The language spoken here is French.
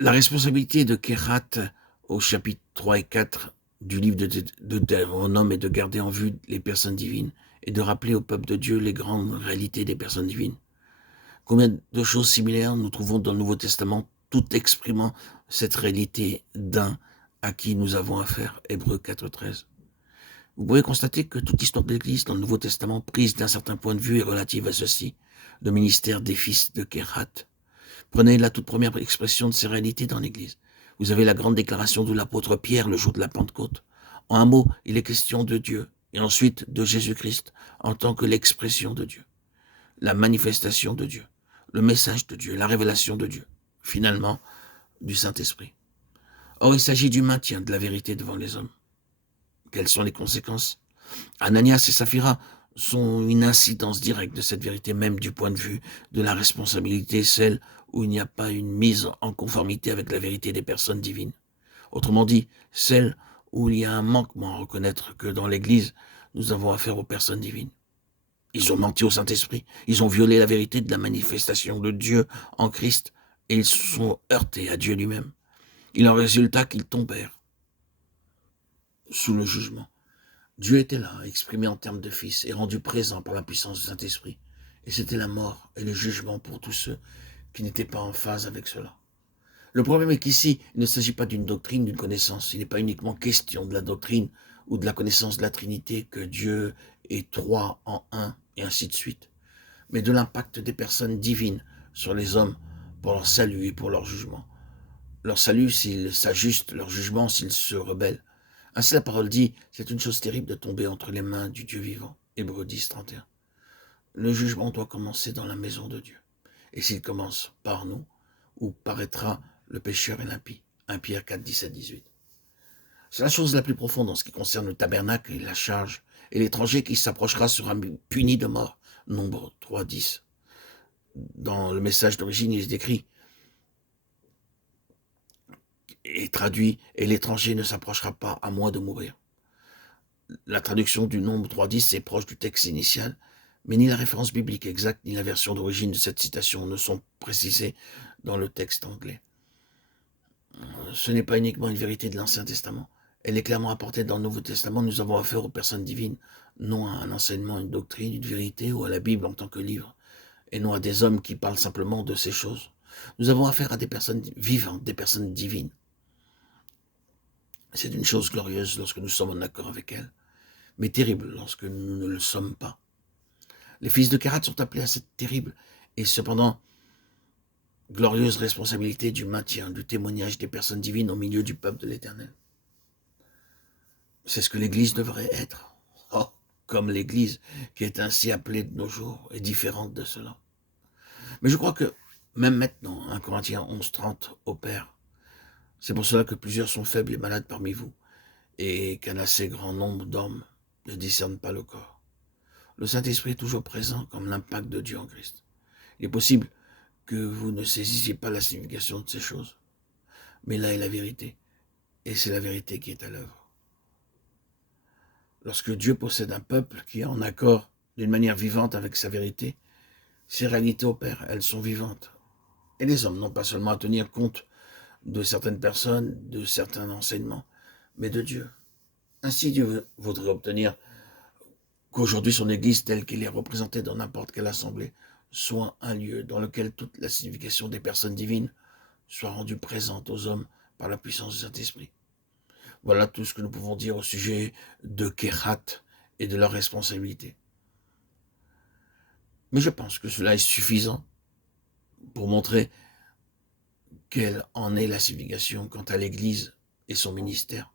La responsabilité de Kérat au chapitre 3 et 4 du livre de Deutéronome est de garder en vue les personnes divines et de rappeler au peuple de Dieu les grandes réalités des personnes divines. Combien de choses similaires nous trouvons dans le Nouveau Testament, tout exprimant cette réalité d'un à qui nous avons affaire. Hébreux 4,13. Vous pouvez constater que toute l'histoire de l'Église dans le Nouveau Testament, prise d'un certain point de vue, est relative à ceci, le ministère des fils de Kérat. Prenez la toute première expression de ces réalités dans l'Église. Vous avez la grande déclaration de l'apôtre Pierre le jour de la Pentecôte. En un mot, il est question de Dieu, et ensuite de Jésus-Christ en tant que l'expression de Dieu, la manifestation de Dieu, le message de Dieu, la révélation de Dieu, finalement, du Saint-Esprit. Or, il s'agit du maintien de la vérité devant les hommes. Quelles sont les conséquences? Ananias et Saphira sont une incidence directe de cette vérité, même du point de vue de la responsabilité, celle où il n'y a pas une mise en conformité avec la vérité des personnes divines. Autrement dit, celle où il y a un manquement à reconnaître que dans l'Église, nous avons affaire aux personnes divines. Ils ont menti au Saint-Esprit, ils ont violé la vérité de la manifestation de Dieu en Christ, et ils se sont heurtés à Dieu lui-même. Il en résulta qu'ils tombèrent sous le jugement. Dieu était là, exprimé en termes de fils, et rendu présent par la puissance du Saint-Esprit. Et c'était la mort et le jugement pour tous ceux qui n'étaient pas en phase avec cela. Le problème est qu'ici, il ne s'agit pas d'une doctrine, d'une connaissance. Il n'est pas uniquement question de la doctrine ou de la connaissance de la Trinité, que Dieu est trois en un, et ainsi de suite, mais de l'impact des personnes divines sur les hommes pour leur salut et pour leur jugement. Leur salut s'ils s'ajustent, leur jugement s'ils se rebellent. Ainsi la parole dit, c'est une chose terrible de tomber entre les mains du Dieu vivant. Hébreux 10, 31. Le jugement doit commencer dans la maison de Dieu. Et s'il commence par nous, où paraîtra le pécheur et l'impie. 1 Pierre 4, 17, 18. C'est la chose la plus profonde en ce qui concerne le tabernacle et la charge. Et l'étranger qui s'approchera sera puni de mort. Nombre 3, 10. Dans le message d'origine, il est écrit et traduit, et l'étranger ne s'approchera pas à moins de mourir. La traduction du nombre 3.10 est proche du texte initial, mais ni la référence biblique exacte ni la version d'origine de cette citation ne sont précisées dans le texte anglais. Ce n'est pas uniquement une vérité de l'Ancien Testament. Elle est clairement apportée dans le Nouveau Testament. Nous avons affaire aux personnes divines, non à un enseignement, une doctrine, une vérité ou à la Bible en tant que livre, et non à des hommes qui parlent simplement de ces choses. Nous avons affaire à des personnes vivantes, des personnes divines. C'est une chose glorieuse lorsque nous sommes en accord avec elles, mais terrible lorsque nous ne le sommes pas. Les fils de Kérat sont appelés à cette terrible et cependant glorieuse responsabilité du maintien, du témoignage des personnes divines au milieu du peuple de l'Éternel. C'est ce que l'Église devrait être. Oh, comme l'Église qui est ainsi appelée de nos jours est différente de cela. Mais je crois que même maintenant, 1 Corinthiens 11:30 opère. C'est pour cela que plusieurs sont faibles et malades parmi vous, et qu'un assez grand nombre d'hommes ne discernent pas le corps. Le Saint-Esprit est toujours présent comme l'impact de Dieu en Christ. Il est possible que vous ne saisissiez pas la signification de ces choses, mais là est la vérité, et c'est la vérité qui est à l'œuvre. Lorsque Dieu possède un peuple qui est en accord d'une manière vivante avec sa vérité, ces réalités opèrent, elles sont vivantes. Et les hommes n'ont pas seulement à tenir compte de certaines personnes, de certains enseignements, mais de Dieu. Ainsi, Dieu voudrait obtenir qu'aujourd'hui son Église, telle qu'elle est représentée dans n'importe quelle assemblée, soit un lieu dans lequel toute la signification des personnes divines soit rendue présente aux hommes par la puissance du Saint-Esprit. Voilà tout ce que nous pouvons dire au sujet de Kérat et de leur responsabilité. Mais je pense que cela est suffisant pour montrer quelle en est la signification quant à l'Église et son ministère.